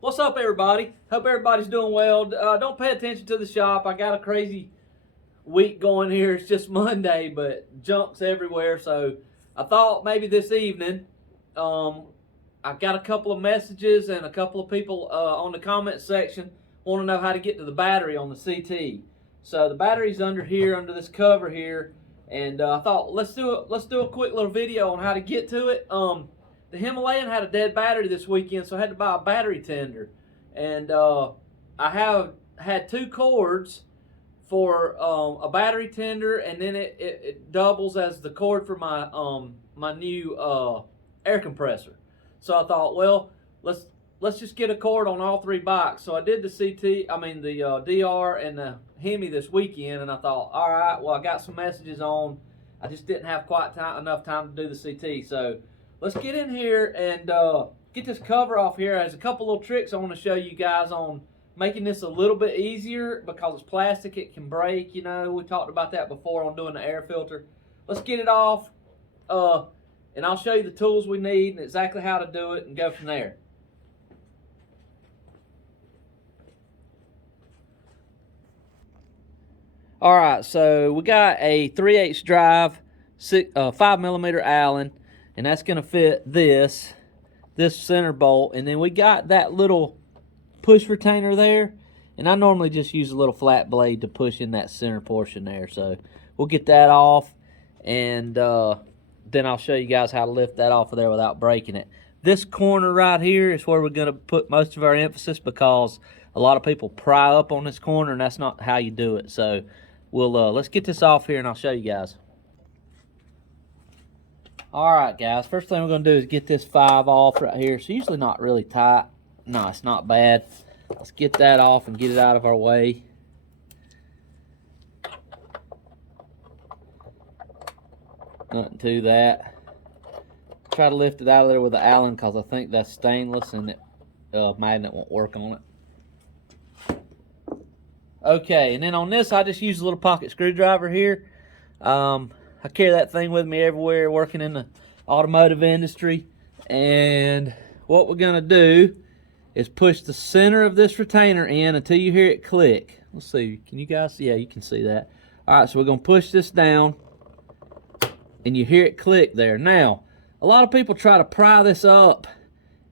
What's up, everybody? Hope everybody's doing well. Don't pay attention to the shop. I got a crazy week going here. It's just Monday, but junk's everywhere. So I thought maybe this evening, I got a couple of messages and a couple of people on the comment section want to know how to get to the battery on the CT. So the battery's under here, under this cover here, and I thought let's do a quick little video on how to get to it. The Himalayan had a dead battery this weekend, so I had to buy a battery tender. And I have had two cords for a battery tender, and then it doubles as the cord for my my new air compressor. So I thought, well, let's just get a cord on all three bikes. So I did the the DR and the Hemi this weekend, and I thought, all right, well, I got some messages on. I just didn't have quite enough time to do the CT. So let's get in here and get this cover off here. There's a couple little tricks I want to show you guys on making this a little bit easier because it's plastic, it can break, you know. We talked about that before on doing the air filter. Let's get it off, and I'll show you the tools we need and exactly how to do it and go from there. All right, so we got a 3/8 drive, 5mm Allen, and that's going to fit this center bolt. And then we got that little push retainer there, and I normally just use a little flat blade to push in that center portion there. So we'll get that off, and then I'll show you guys how to lift that off of there without breaking it. This corner right here is where we're going to put most of our emphasis because a lot of people pry up on this corner, and that's not how you do it. So we'll let's get this off here, and I'll show you guys. Alright guys, first thing we're going to do is get this 5 off right here. It's usually not really tight. No, it's not bad. Let's get that off and get it out of our way. Nothing to that. Try to lift it out of there with the Allen because I think that's stainless and the magnet won't work on it. Okay, and then on this I just use a little pocket screwdriver here. I carry that thing with me everywhere, working in the automotive industry. And what we're going to do is push the center of this retainer in until you hear it click. Let's see, can you guys see? Yeah, you can see that. All right, so we're going to push this down, and you hear it click there. Now, a lot of people try to pry this up,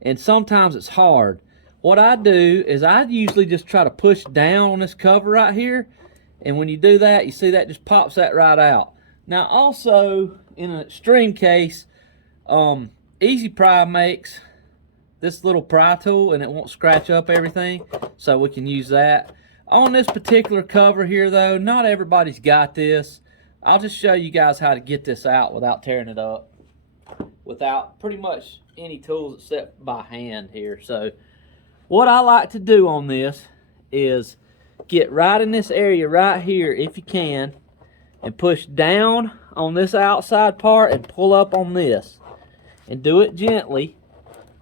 and sometimes it's hard. What I do is I usually just try to push down on this cover right here, and when you do that, you see that just pops that right out. Now also, in an extreme case, Easy Pry makes this little pry tool and it won't scratch up everything, so we can use that. On this particular cover here though, not everybody's got this. I'll just show you guys how to get this out without tearing it up, without pretty much any tools except by hand here. So what I like to do on this is get right in this area right here if you can, and push down on this outside part and pull up on this, and do it gently,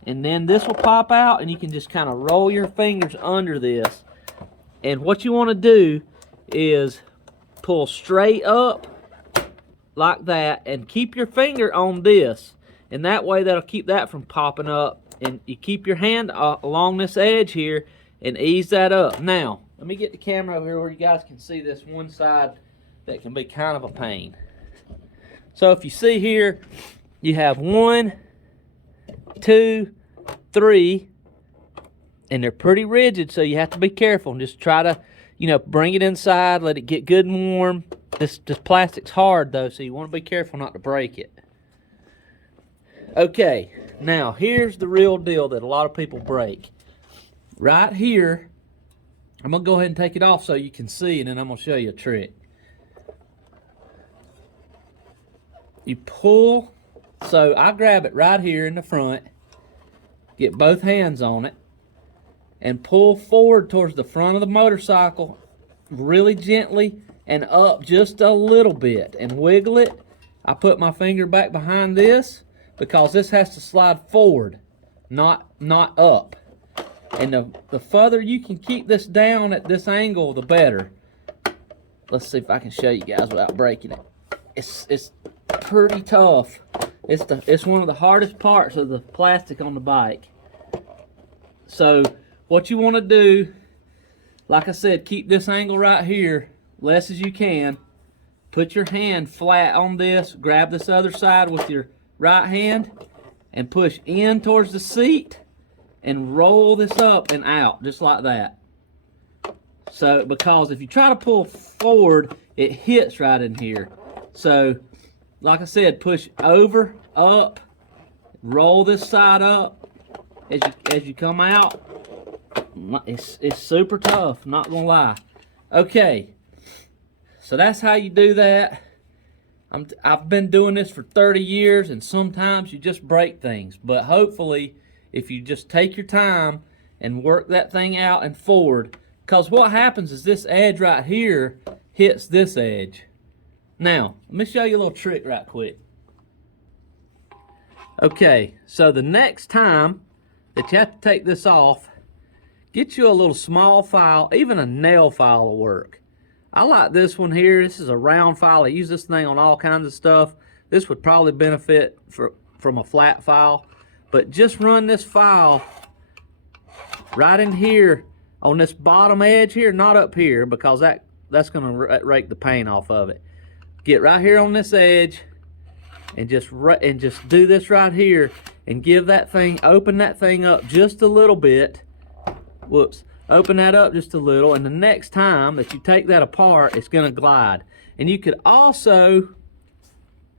and then this will pop out and you can just kind of roll your fingers under this. And what you want to do is pull straight up like that and keep your finger on this, and that way that'll keep that from popping up. And you keep your hand along this edge here and ease that up. Now let me get the camera over here where you guys can see this one side that can be kind of a pain. So if you see here, you have 1, 2, 3, and they're pretty rigid, so you have to be careful and just try to, you know, bring it inside, let it get good and warm. This plastic's hard though, so you want to be careful not to break it. Okay, now here's the real deal that a lot of people break. Right here, I'm gonna go ahead and take it off so you can see, and then I'm gonna show you a trick. You pull, so I grab it right here in the front, get both hands on it, and pull forward towards the front of the motorcycle really gently and up just a little bit and wiggle it. I put my finger back behind this because this has to slide forward, not up. And the further you can keep this down at this angle, the better. Let's see if I can show you guys without breaking it. It's pretty tough. It's one of the hardest parts of the plastic on the bike. So what you want to do, like I said, keep this angle right here, less as you can. Put your hand flat on this, grab this other side with your right hand, and push in towards the seat, and roll this up and out, just like that. So, because if you try to pull forward, it hits right in here. So, like I said, push over, up, roll this side up as you come out. It's super tough, not gonna lie. Okay, so that's how you do that. I've been doing this for 30 years, and sometimes you just break things. But hopefully, if you just take your time and work that thing out and forward, because what happens is this edge right here hits this edge. Now, let me show you a little trick right quick. Okay, so the next time that you have to take this off, get you a little small file, even a nail file will work. I like this one here. This is a round file. I use this thing on all kinds of stuff. This would probably benefit from a flat file, but just run this file right in here on this bottom edge here, not up here, because that's going to rake the paint off of it. Get right here on this edge and just do this right here and give that thing, open that thing up just a little bit. Whoops. Open that up just a little, and the next time that you take that apart, it's going to glide. And you could also,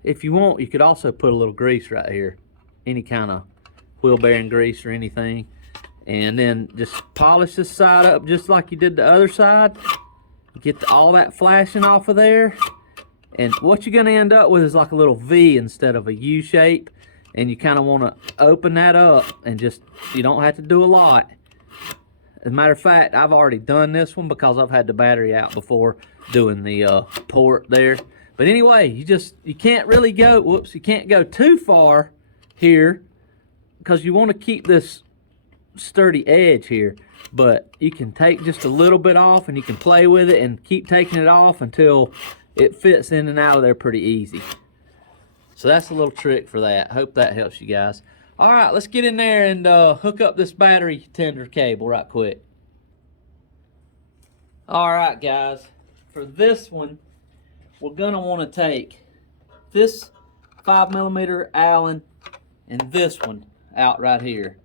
if you want, you could also put a little grease right here, any kind of wheel bearing grease or anything, and then just polish this side up just like you did the other side. Get all that flashing off of there, and what you're going to end up with is like a little V instead of a U shape, and you kind of want to open that up, and just, you don't have to do a lot. As a matter of fact, I've already done this one because I've had the battery out before doing the port there. But anyway, you can't really go, whoops, you can't go too far here because you want to keep this sturdy edge here. But you can take just a little bit off and you can play with it and keep taking it off until it fits in and out of there pretty easy. So that's a little trick for that. Hope that helps you guys. All right, let's get in there and hook up this battery tender cable right quick. All right, guys, for this one, we're gonna want to take this 5mm Allen and this one out right here.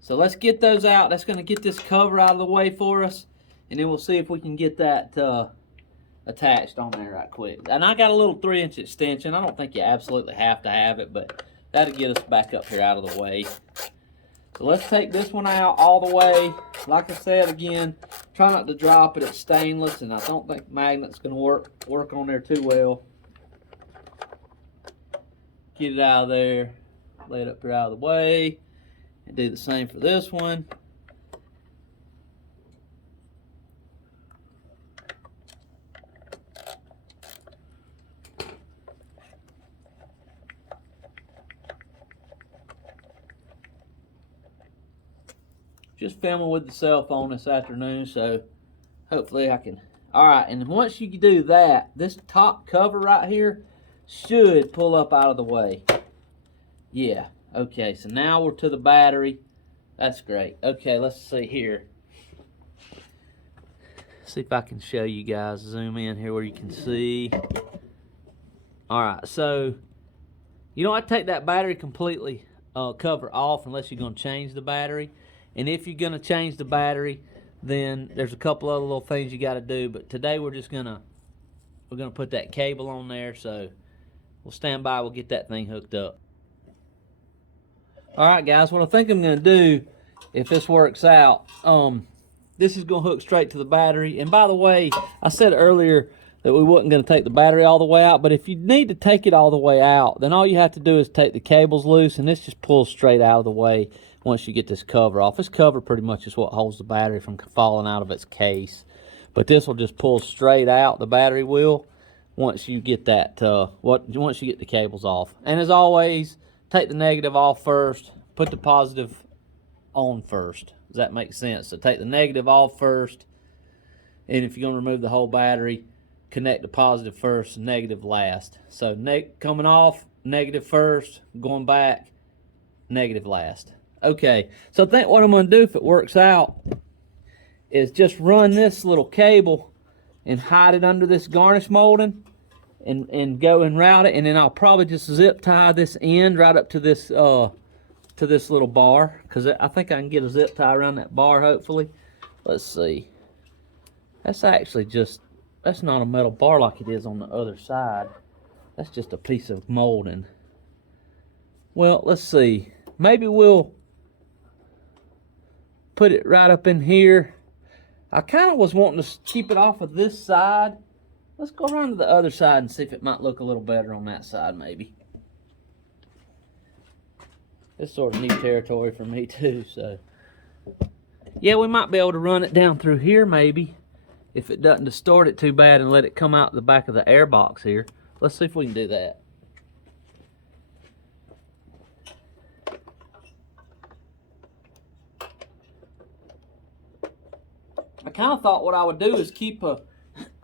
So let's get those out. That's gonna get this cover out of the way for us, and then we'll see if we can get that attached on there right quick. And I got a little 3-inch extension. I don't think you absolutely have to have it, but that'll get us back up here out of the way. So let's take this one out all the way. Like I said, again, try not to drop it. It's stainless, and I don't think magnet's going to work on there too well. Get it out of there. Lay it up here out of the way. And do the same for this one. Just filming with the cell phone this afternoon, so hopefully I can. All right, and once you do that, this top cover right here should pull up out of the way. Yeah, okay, so now we're to the battery. That's great. Okay, let's see here. See if I can show you guys, zoom in here where you can see. All right, so you don't have to take that battery completely cover off unless you're going to change the battery. And if you're going to change the battery, then there's a couple other little things you got to do. But today we're gonna put that cable on there. So we'll stand by. We'll get that thing hooked up. All right, guys. What I think I'm going to do, if this works out, this is going to hook straight to the battery. And by the way, I said earlier that we wasn't going to take the battery all the way out. But if you need to take it all the way out, then all you have to do is take the cables loose, and this just pulls straight out of the way. Once you get this cover off, this cover pretty much is what holds the battery from falling out of its case. But this will just pull straight out, the battery will, once you get that, once you get the cables off. And as always, take the negative off first, put the positive on first. Does that make sense? So take the negative off first, and if you're going to remove the whole battery, connect the positive first, negative last. So coming off, negative first, going back, negative last. Okay, so I think what I'm going to do, if it works out, is just run this little cable and hide it under this garnish molding and go and route it, and then I'll probably just zip tie this end right up to this little bar, because I think I can get a zip tie around that bar hopefully. Let's see. That's actually just, that's not a metal bar like it is on the other side. That's just a piece of molding. Well, let's see. Maybe we'll put it right up in here. I kind of was wanting to keep it off of this side. Let's go around to the other side and see if it might look a little better on that side, maybe. This is sort of new territory for me too, so. Yeah, we might be able to run it down through here maybe, if it doesn't distort it too bad, and let it come out the back of the air box here. Let's see if we can do that. I kind of thought what I would do is keep a,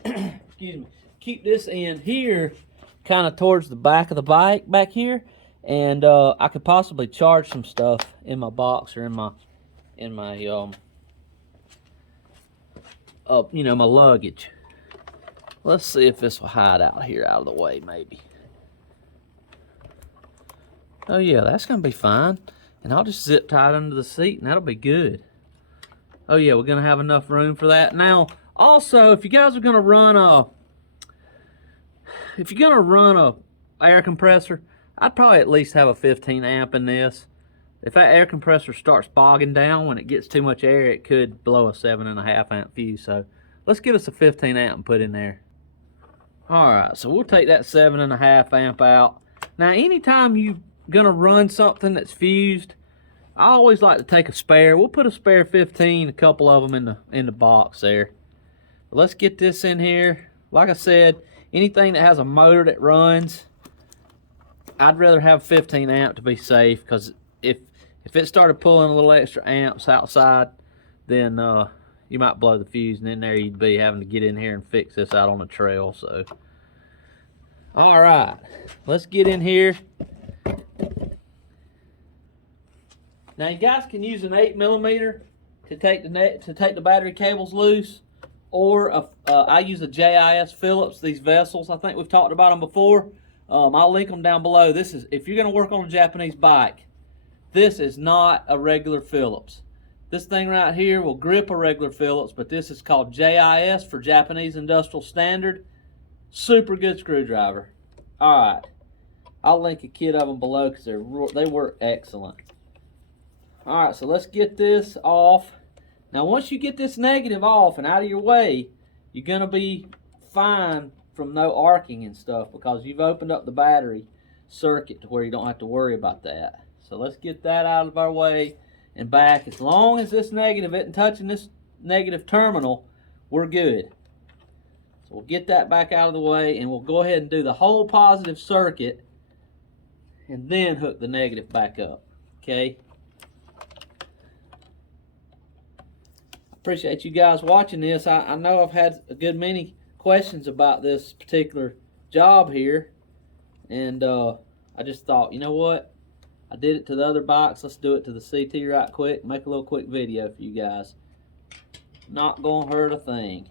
excuse me, keep this end here kind of towards the back of the bike back here, and I could possibly charge some stuff in my box or in my you know, my luggage. Let's see if this will hide out here out of the way maybe. Oh yeah, that's gonna be fine. And I'll just zip tie it under the seat and that'll be good. Oh yeah, we're gonna have enough room for that. Now, also, if you guys are gonna run a air compressor, I'd probably at least have a 15 amp in this. If that air compressor starts bogging down, when it gets too much air, it could blow a 7.5 amp fuse. So let's get us a 15 amp and put in there. All right, so we'll take that 7.5 amp out. Now, anytime you're gonna run something that's fused, I always like to take a spare. We'll put a spare 15, a couple of them in the box there. But let's get this in here. Like I said, anything that has a motor that runs, I'd rather have 15 amp to be safe, because if it started pulling a little extra amps outside, then you might blow the fuse, and then there you'd be having to get in here and fix this out on the trail. So, all right, let's get in here. Now you guys can use an 8mm to take the battery cables loose, or I use a JIS Phillips. These vessels, I think we've talked about them before. I'll link them down below. This is, if you're going to work on a Japanese bike, this is not a regular Phillips. This thing right here will grip a regular Phillips, but this is called JIS for Japanese Industrial Standard. Super good screwdriver. All right, I'll link a kit of them below because they work excellent. All right, so let's get this off. Now, once you get this negative off and out of your way, you're gonna be fine from no arcing and stuff, because you've opened up the battery circuit to where you don't have to worry about that. So let's get that out of our way and back. As long as this negative isn't touching this negative terminal, we're good. So we'll get that back out of the way, and we'll go ahead and do the whole positive circuit and then hook the negative back up, okay? Appreciate you guys watching this. I know I've had a good many questions about this particular job here, and I just thought, you know what, I did it to the other bikes, let's do it to the CT right quick, make a little quick video for you guys. Not gonna hurt a thing.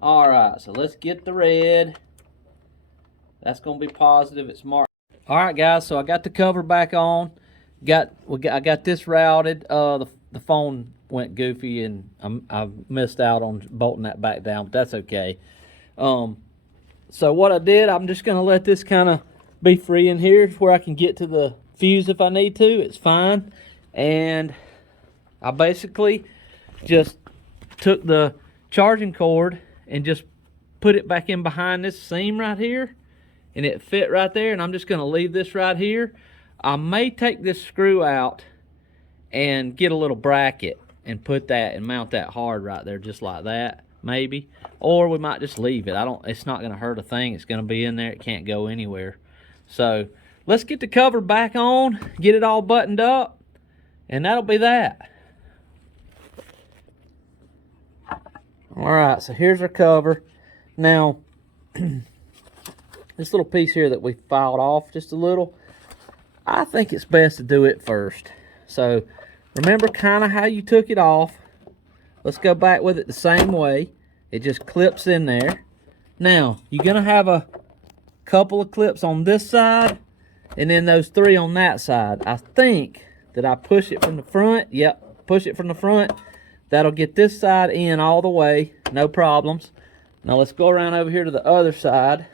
Alright, so let's get the red. That's gonna be positive, it's marked. Alright guys, so I got the cover back on. I got this routed. The phone went goofy, and I missed out on bolting that back down, but that's okay. So what I did, I'm just gonna let this kind of be free in here where I can get to the fuse if I need to. It's fine. And I basically just took the charging cord and just put it back in behind this seam right here, and it fit right there. And I'm just gonna leave this right here. I may take this screw out and get a little bracket and put that and mount that hard right there, just like that, maybe. Or we might just leave it. It's not gonna hurt a thing. It's gonna be in there. It can't go anywhere. So let's get the cover back on, get it all buttoned up, and that'll be that. All right, so here's our cover. Now, this little piece here that we filed off just a little, I think it's best to do it first. So Remember kind of how you took it off. Let's go back with it the same way. It just clips in there. Now, you're going to have a couple of clips on this side and then those 3 on that side. I think that I push it from the front. Yep, push it from the front. That'll get this side in all the way, no problems. Now let's go around over here to the other side.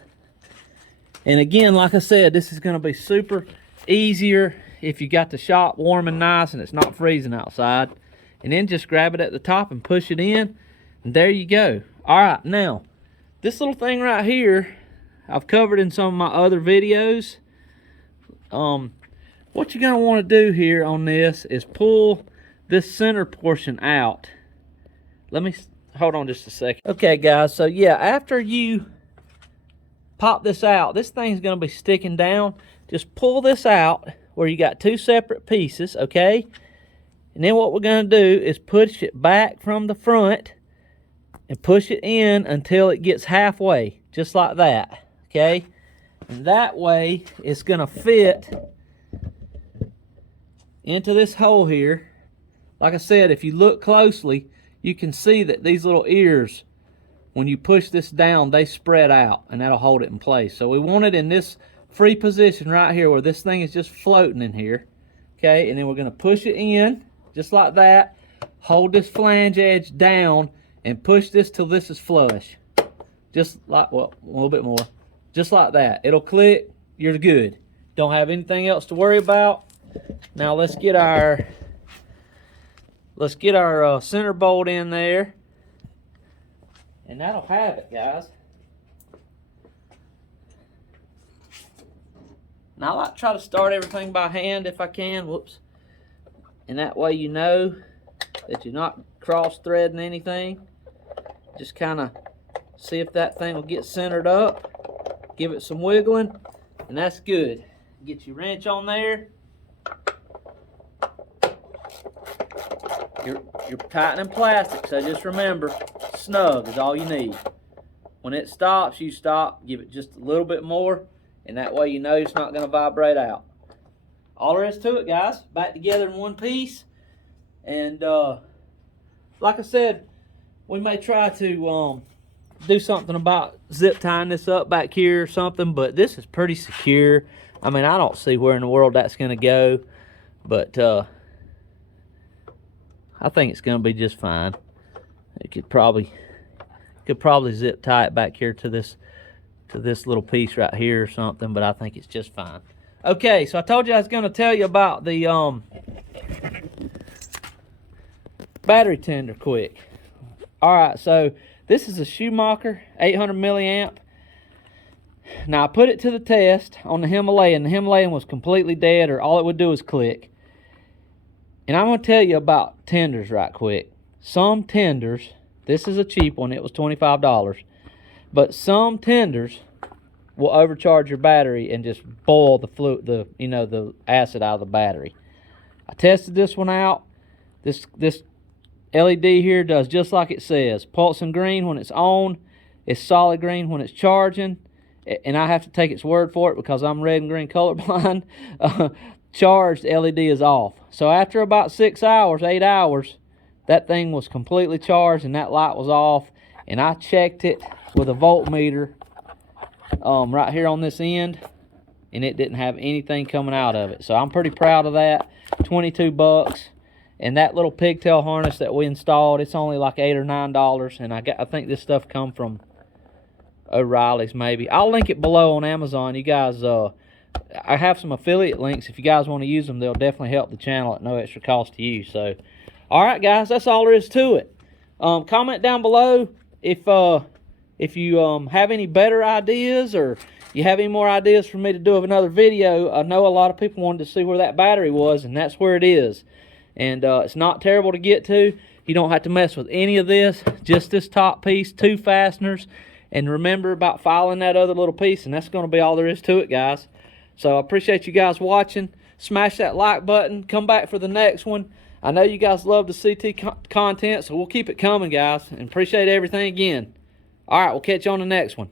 And again, like I said, this is going to be super easier if you got the shop warm and nice and it's not freezing outside. And then just grab it at the top and push it in, and there you go. All right, now this little thing right here I've covered in some of my other videos. What you're gonna want to do here on this is pull this center portion out. Let me hold on just a second. Okay guys, so yeah, after you pop this out, this thing's gonna be sticking down. Just pull this out where you got 2 separate pieces, okay? And then what we're going to do is push it back from the front and push it in until it gets halfway, just like that, okay? And that way it's going to fit into this hole here. Like I said, if you look closely, you can see that these little ears, when you push this down, they spread out, and that'll hold it in place. So we want it in this free position right here where this thing is just floating in here, okay? And then we're going to push it in just like that. Hold this flange edge down and push this till this is flush. Just like, well, a little bit more. Just like that. It'll click. You're good. Don't have anything else to worry about. Now let's get our center bolt in there. And that'll have it, guys. Now I like to try to start everything by hand if I can. Whoops. And that way you know that you're not cross-threading anything. Just kind of see if that thing will get centered up. Give it some wiggling, and that's good. Get your wrench on there. You're tightening plastic, so just remember, snug is all you need. When it stops, you stop. Give it just a little bit more, and that way you know it's not going to vibrate out. All there is to it, guys. Back together in one piece. And like I said, we may try to do something about zip tying this up back here or something, but this is pretty secure. I mean, I don't see where in the world that's going to go, but I think it's going to be just fine. It could probably zip tie it back here to this little piece right here or something, but I think it's just fine. Okay, so I told you I was going to tell you about the battery tender quick. Alright, so this is a Schumacher 800 milliamp. Now I put it to the test on the Himalayan. The Himalayan was completely dead, or all it would do is click. And I'm going to tell you about tenders right quick. Some tenders, this is a cheap one, it was $25. But some tenders will overcharge your battery and just boil the fluid, the acid out of the battery. I tested this one out. This LED here does just like it says. Pulsing green when it's on. It's solid green when it's charging. And I have to take its word for it because I'm red and green colorblind. Charged LED is off. So after about 6 hours, 8 hours, that thing was completely charged and that light was off. And I checked it with a voltmeter right here on this end, and it didn't have anything coming out of it. So I'm pretty proud of that. 22 bucks. And that little pigtail harness that we installed, it's only like $8 or $9. And I think this stuff come from O'Reilly's maybe. I'll link it below on Amazon. You guys, I have some affiliate links. If you guys want to use them, they'll definitely help the channel at no extra cost to you. So, all right, guys, that's all there is to it. Comment down below if you have any better ideas, or you have any more ideas for me to do of another video. I know a lot of people wanted to see where that battery was, and that's where it is. And it's not terrible to get to. You don't have to mess with any of this. Just this top piece, 2 fasteners. And remember about filing that other little piece, and that's going to be all there is to it, guys. So I appreciate you guys watching. Smash that like button. Come back for the next one. I know you guys love the CT content, so we'll keep it coming, guys. And appreciate everything again. All right, we'll catch you on the next one.